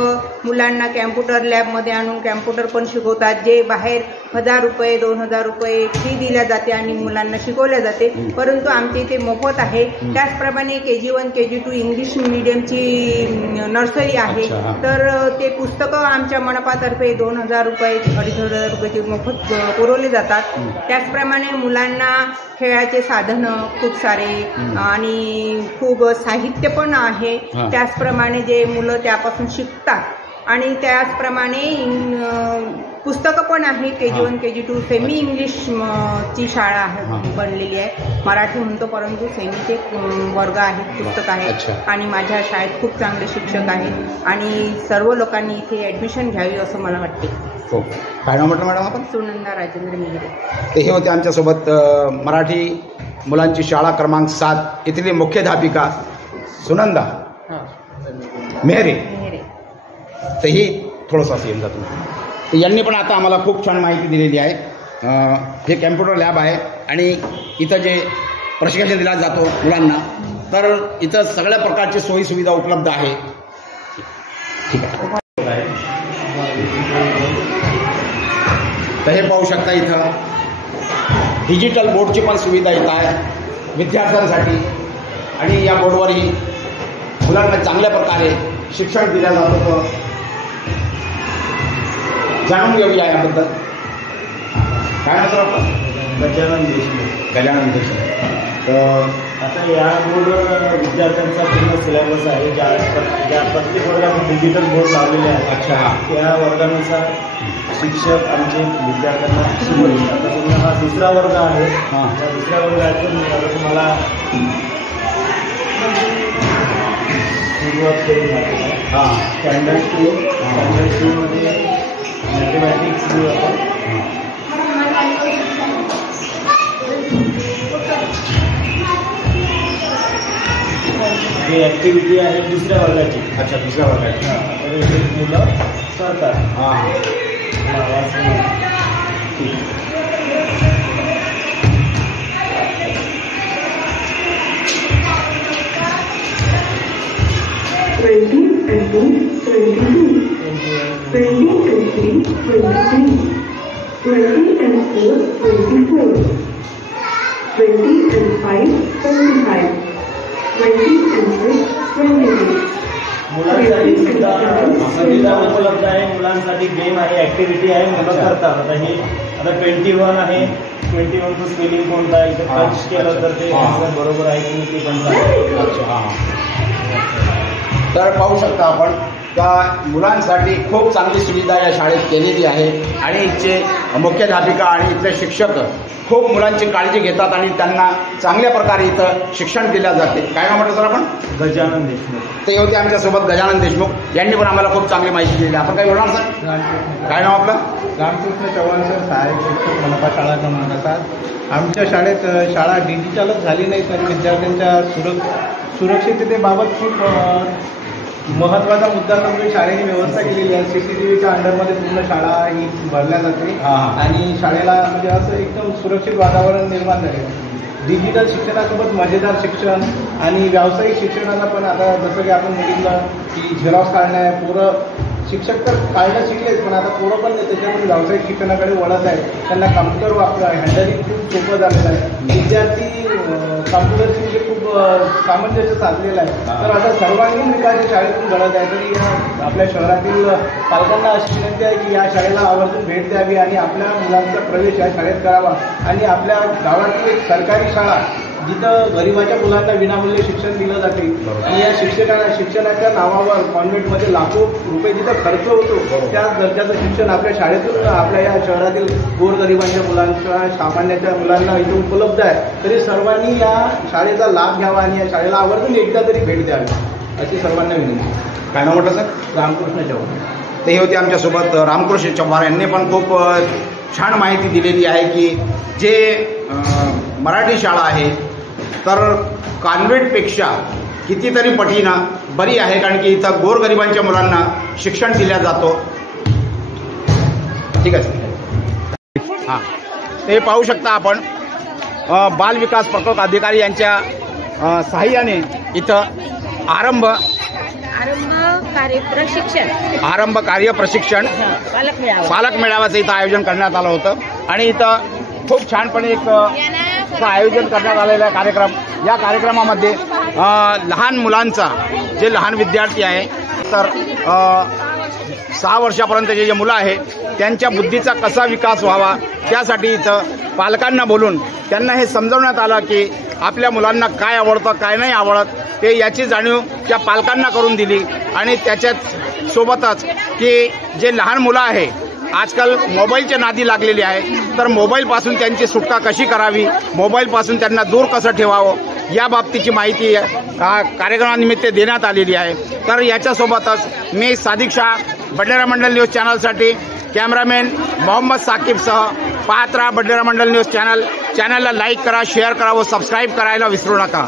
मुलांना कॅम्प्युटर लॅबमध्ये आणून कॅम्प्युटर पण शिकवतात. जे बाहेर 1000 रुपये 2000 रुपये फी दिल्या जाते आणि मुलांना शिकवल्या जाते परंतु आमच्या इथे मोफत आहे. त्याचप्रमाणे KG1 KG2 इंग्लिश मीडियमची नर्सरी आहे. तर ते पुस्तकं आमच्या मनपातर्फे 2000 रुपये 2500 रुपयाचे मोफत पुरवले जातात. त्याचप्रमाणे मुलांना खेळाचे साधनं खूप सारे आणि खूप साहित्य पण आहे. त्याचप्रमाणे जे मुलं त्यापासून शिकतात आणि त्याचप्रमाणे पुस्तकं पण आहे. KG1 KG2 सेमी इंग्लिश ची शाळा बनलेली आहे. मराठी म्हणतो परंतु सेमीचे वर्ग आहेत पुस्तक आहेत. आणि माझ्या शाळेत खूप चांगले शिक्षक आहेत आणि सर्व लोकांनी इथे ॲडमिशन घ्यावी असं मला वाटते. काय नाव म्हटलं मॅडम आपण? सुनंदा राजेंद्र मेहरे. ते हे होते आमच्यासोबत मराठी मुलांची शाळा क्रमांक 7 इथली मुख्याध्यापिका सुनंदा मेहरे. तर ही थोडंसं असेल जातो. तर यांनी पण आता आम्हाला खूप छान माहिती दिलेली आहे. हे कॅम्प्युटर लॅब आहे आणि इथं जे प्रशिक्षण दिला जातो मुलांना तर इथं सगळ्या प्रकारची सोयीसुविधा उपलब्ध आहे. ठीक आहे. तर हे पाहू शकता इथं डिजिटल बोर्डची पण सुविधा इथं आहे विद्यार्थ्यांसाठी आणि या बोर्डवरही मुलांना चांगल्या प्रकारे शिक्षण दिलं जात होतं. जाणून घेऊया याबद्दल. काय म्हणतो आपण? गजानन देशमुख. तर आता या बोर्डवर विद्यार्थ्यांचा पूर्ण सिलेबस आहे. ज्या प्रत्येक वर्गात डिजिटल बोर्ड लावलेले आहेत. अच्छा. त्या वर्गानुसार शिक्षक आमचे विद्यार्थ्यांना शिकवतात. आता हा 2रा वर्ग आहे. त्या 2ऱ्या वर्गातून तुम्हाला सुरुवात करून स्टँडर्ड 2 मध्ये मॅथमॅटिक्स घेऊ आपण. ही ॲक्टिव्हिटी आहे 2ऱ्या वर्गाची. अच्छा, 2ऱ्या वर्गाची. तर हे मुलं करतात. 20 and 4, 24. 20 and 5, 25. 20 and 6, 28. मुलांसाठी सुद्धा सुविधा उपलब्ध आहे. मुलांसाठी गेम आहे, ऍक्टिव्हिटी आहे, मुलं करतात. आता हे आता 21 आहे. 21 टू स्पेलिंग कोणता आहे, इथे पंच केलं तर ते बरोबर आहे की ते पण तर पाहू शकता आपण का मुलांसाठी खूप चांगली सुविधा या शाळेत केलेली आहे आणि इथचे मुख्याध्यापिका आणि इथले शिक्षक खूप मुलांची काळजी घेतात आणि त्यांना चांगल्या प्रकारे इथं शिक्षण दिलं जाते. काय नाव म्हटलं सर आपण? गजानन देशमुख. ते होते आमच्यासोबत गजानन देशमुख. यांनी पण आम्हाला खूप चांगली माहिती दिली. आपण काय बोलणार सर? काय नाव आपलं? रामकृष्ण चव्हाण सर, सहाय्यक शिक्षक, मनपा शाळा क्रमांक 7. आमच्या शाळेत शाळा डिजिटलच झाली नाही तर विद्यार्थ्यांच्या सुरक्षिततेबाबत खूप महत्त्वाचा मुद्दा म्हणजे शाळेने व्यवस्था केलेली आहे. CCTVच्या अंडरमध्ये पूर्ण शाळा ही भरल्या जाते आणि शाळेला म्हणजे असं एकदम सुरक्षित वातावरण निर्माण झाले. डिजिटल शिक्षणासोबत मजेदार शिक्षण आणि व्यावसायिक शिक्षणाला पण आता जसं की आपण बघितलं की झेरॉक्स काढणं आहे. पोरं शिक्षक तर काढणं शिकलेच पण आता पोरं पण त्याच्यामध्ये व्यावसायिक शिक्षणाकडे वळत आहे. त्यांना कम्प्युटर हँडलिंग खूप सोपं झालेलं आहे. विद्यार्थी कम्प्युटरची म्हणजे खूप सामंजस्य साधलेलं आहे. तर आता सर्वांगीण विकास शाळेतून घडत आहे. तरी आपल्या शहरातील पालकांना अशी विनंती आहे की या शाळेला आवर्जून भेट द्यावी आणि आपल्या मुलांचा प्रवेश या शाळेत करावा. आणि आपल्या गावातील एक सरकारी शाळा जिथं गरिबाच्या मुलांना विनामूल्य शिक्षण दिलं जाते आणि या शिक्षणाच्या नावावर कॉन्व्हेंटमध्ये लाखो रुपये जिथं खर्च होतो त्याच दर्जाचं शिक्षण आपल्या शाळेतून आपल्या या शहरातील गोरगरिबांच्या मुलांच्या सामान्याच्या मुलांना इथं उपलब्ध आहे. तरी सर्वांनी या शाळेचा लाभ घ्यावा आणि या शाळेला आवर्जून एकदा तरी भेट द्यावी अशी सर्वांना विनंती. काय नाव म्हटलं सर? रामकृष्ण चव्हाण. ते होते आमच्यासोबत रामकृष्ण चव्हाण. यांनी पण खूप छान माहिती दिलेली आहे की जे मराठी शाळा आहे तर कॉन्व्हेंटपेक्षा कितीतरी पटीनं बरी आहे कारण की इथं गोरगरिबांच्या मुलांना शिक्षण दिल्या जातो. ठीक आहे. हां, ते पाहू शकता आपण बाल विकास प्रकल्प अधिकारी यांच्या सहाय्याने इथं आरंभ कार्य प्रशिक्षण पालक मेळाव्याचं इथं आयोजन करण्यात आलं होतं आणि इथं खूप छानपणे एक आयोजन करण्यात आलेला कार्यक्रम. या कार्यक्रमामध्ये लहान मुलांचा जे लहान विद्यार्थी आहे तर 6 वर्षापर्यंतचे जे मुलं आहे त्यांच्या बुद्धीचा कसा विकास व्हावा त्यासाठी इथं पालकांना बोलून त्यांना हे समजवण्यात आलं की आपल्या मुलांना काय आवडतं काय नाही आवडत ते याची जाणीव त्या पालकांना करून दिली. आणि त्याच्यात सोबतच की जे लहान मुलं आहे आजकाल मोबाईलच्या नादी लागलेली आहे तर मोबाईलपासून त्यांची सुटका कशी करावी, मोबाईलपासून त्यांना दूर कसं ठेवावं या बाबतीची माहिती कार्यक्रमानिमित्त देण्यात आलेली आहे. तर याच्यासोबतच मी सादिक शाह, बडनेरा मंडल न्यूज चॅनलसाठी कॅमेरामॅन मोहम्मद साकिबसह पाहत राहा बडनेरा मंडल न्यूज चॅनलला लाईक करा, शेअर करा व सबस्क्राईब करायला विसरू नका.